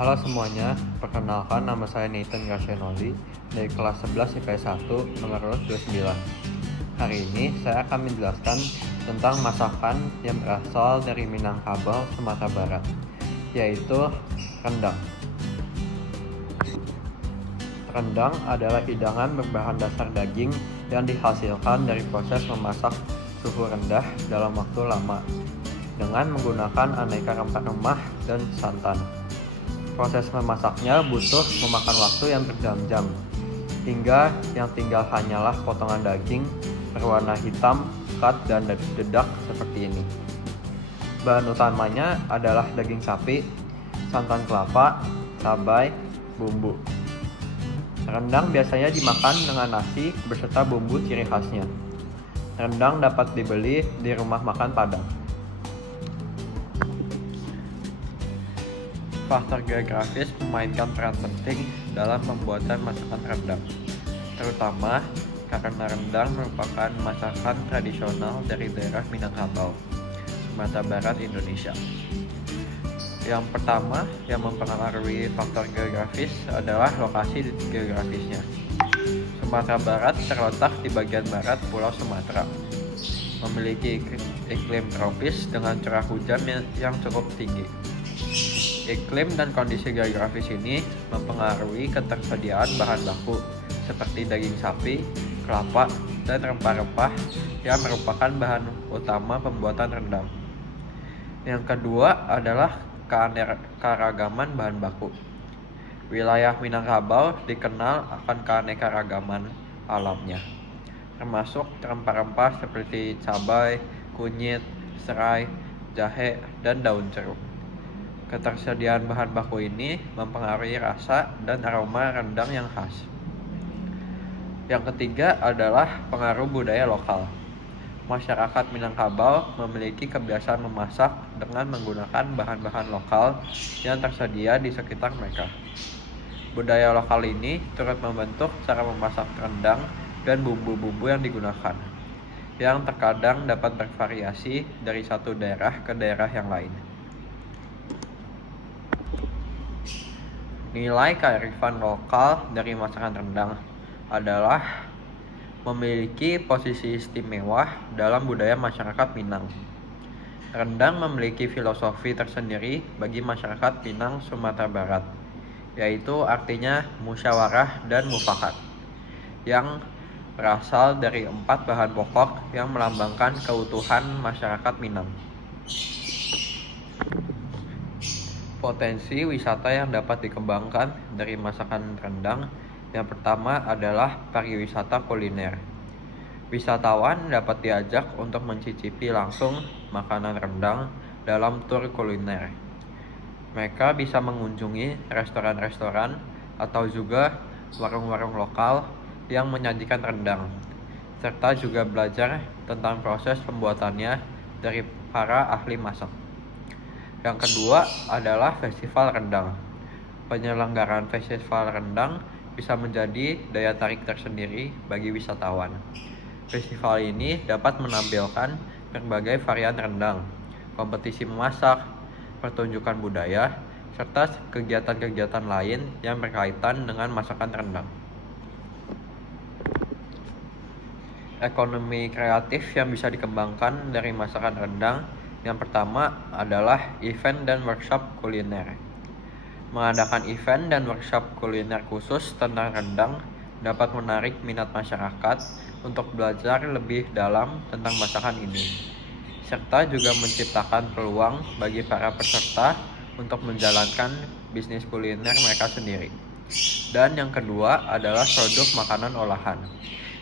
Halo semuanya, perkenalkan nama saya Nathan Gashenoli dari kelas 11 IPS 1 nomor 29. Hari ini saya akan menjelaskan tentang masakan yang berasal dari Minangkabau, Sumatera Barat, yaitu rendang. Rendang adalah hidangan berbahan dasar daging yang dihasilkan dari proses memasak suhu rendah dalam waktu lama dengan menggunakan aneka rempah-rempah dan santan. Proses memasaknya butuh memakan waktu yang berjam-jam, hingga yang tinggal hanyalah potongan daging berwarna hitam, pekat, dan dedak seperti ini. Bahan utamanya adalah daging sapi, santan kelapa, cabai, bumbu. Rendang biasanya dimakan dengan nasi beserta bumbu ciri khasnya. Rendang dapat dibeli di rumah makan Padang. Faktor geografis memainkan peran penting dalam pembuatan masakan rendang, terutama karena rendang merupakan masakan tradisional dari daerah Minangkabau, Sumatera Barat, Indonesia. Yang pertama yang mempengaruhi faktor geografis adalah lokasi geografisnya. Sumatera Barat terletak di bagian barat Pulau Sumatera, memiliki iklim tropis dengan curah hujan yang cukup tinggi. Iklim dan kondisi geografis ini mempengaruhi ketersediaan bahan baku seperti daging sapi, kelapa, dan rempah-rempah yang merupakan bahan utama pembuatan rendang. Yang kedua adalah keanekaragaman bahan baku. Wilayah Minangkabau dikenal akan keanekaragaman alamnya, termasuk rempah-rempah seperti cabai, kunyit, serai, jahe, dan daun jeruk. Ketersediaan bahan baku ini mempengaruhi rasa dan aroma rendang yang khas. Yang ketiga adalah pengaruh budaya lokal. Masyarakat Minangkabau memiliki kebiasaan memasak dengan menggunakan bahan-bahan lokal yang tersedia di sekitar mereka. Budaya lokal ini turut membentuk cara memasak rendang dan bumbu-bumbu yang digunakan, yang terkadang dapat bervariasi dari satu daerah ke daerah yang lain. Nilai kearifan lokal dari masakan rendang adalah memiliki posisi istimewa dalam budaya masyarakat Minang. Rendang memiliki filosofi tersendiri bagi masyarakat Minang, Sumatera Barat, yaitu artinya musyawarah dan mufakat, yang berasal dari 4 bahan pokok yang melambangkan keutuhan masyarakat Minang. Potensi wisata yang dapat dikembangkan dari masakan rendang yang pertama adalah pariwisata kuliner. Wisatawan dapat diajak untuk mencicipi langsung makanan rendang dalam tur kuliner. Mereka bisa mengunjungi restoran-restoran atau juga warung-warung lokal yang menyajikan rendang, serta juga belajar tentang proses pembuatannya dari para ahli masak. Yang kedua adalah festival rendang. Penyelenggaraan festival rendang bisa menjadi daya tarik tersendiri bagi wisatawan. Festival ini dapat menampilkan berbagai varian rendang, kompetisi memasak, pertunjukan budaya, serta kegiatan-kegiatan lain yang berkaitan dengan masakan rendang. Ekonomi kreatif yang bisa dikembangkan dari masakan rendang yang pertama adalah event dan workshop kuliner. Mengadakan event dan workshop kuliner khusus tentang rendang dapat menarik minat masyarakat untuk belajar lebih dalam tentang masakan ini, serta juga menciptakan peluang bagi para peserta untuk menjalankan bisnis kuliner mereka sendiri. Dan yang kedua adalah produk makanan olahan.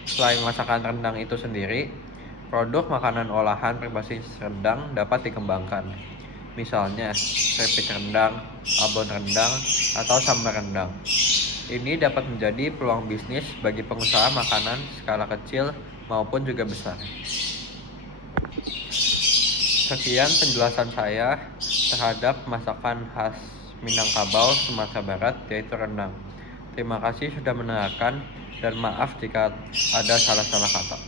Selain masakan rendang itu sendiri, produk makanan olahan berbasis rendang dapat dikembangkan. Misalnya, keripik rendang, abon rendang, atau sambal rendang. Ini dapat menjadi peluang bisnis bagi pengusaha makanan skala kecil maupun juga besar. Sekian penjelasan saya terhadap masakan khas Minangkabau, Sumatera Barat, yaitu rendang. Terima kasih sudah mendengarkan dan maaf jika ada salah-salah kata.